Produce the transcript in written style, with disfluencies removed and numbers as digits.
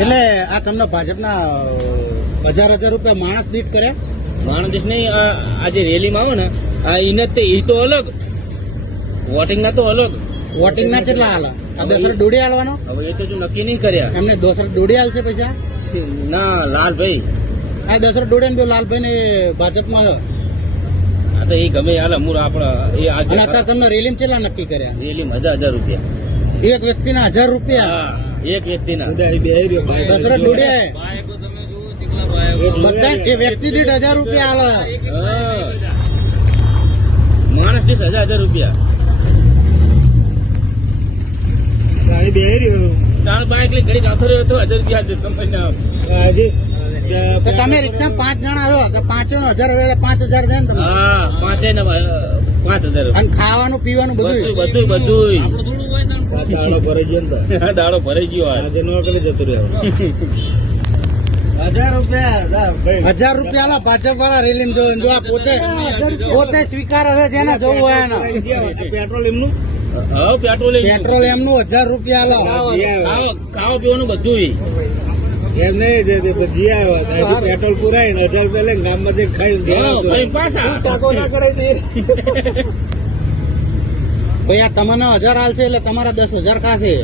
એટલે આ તમને ભાજપના 1000 રૂપિયા માણસ દીઠ કરે? માણસ દેશ નહીં, આ જે રેલીમાં આવે ને આ એને તે ઈ તો અલગ, વોટિંગ ના તો અલગ. વોટિંગ ના કેટલા હાલ? આ દોસર દોડી હાલવાનો? હવે એ તો જો નક્કી નહીં કર્યા. એમને દોસર દોડી હાલશે પૈસા? ના લાલભાઈ, આ દોસર દોડે ને લાલભાઈ ને ભાજપમાં. આ તો એ ગમે હાલ અમૂર આપડે એ આજે અને અત્યારે તમને રેલીમાં કેટલા નક્કી કર્યા? રેલીમાં 1000 રૂપિયા. એક વ્યક્તિના 1000 રૂપિયા? હા, એક વ્યક્તિના. દોસર દોડ્યા બધા એ વ્યક્તિ દીઠ 1000 રૂપિયા હાલે. હા. માણસ દીઠ 1000 રૂપિયા. તાર બાઈક લઈ ઘડી કાથો રહ્યો તો 1000 રૂપિયા તો તમે રિક્ષા 5 જણા છો તો 5 નો 1000 5000 થાય ને તમે? હા, 5000. અને ખાવાનું પીવાનું બધું બધું દાડો ભરાઈ ગયો આજે નો કરે જતો રહ્યો. 1000 રૂપિયા ભાજપ વાળા રેલી જો આ પોતે સ્વીકારે છે જેને જવું હોય એને. પેટ્રોલ એમનું. હા, પેટ્રોલ એમનું 1000 રૂપિયા ખાવા પીવાનું બધું એમ નહીં જી આવ્યો પેટ્રોલ પુરાય ને 1000 રૂપિયા લઈને ગામમાં ખાઈ પાછા ભાઈ આ તમને 1000 હાલશે એટલે તમારા 10,000 ખાશે.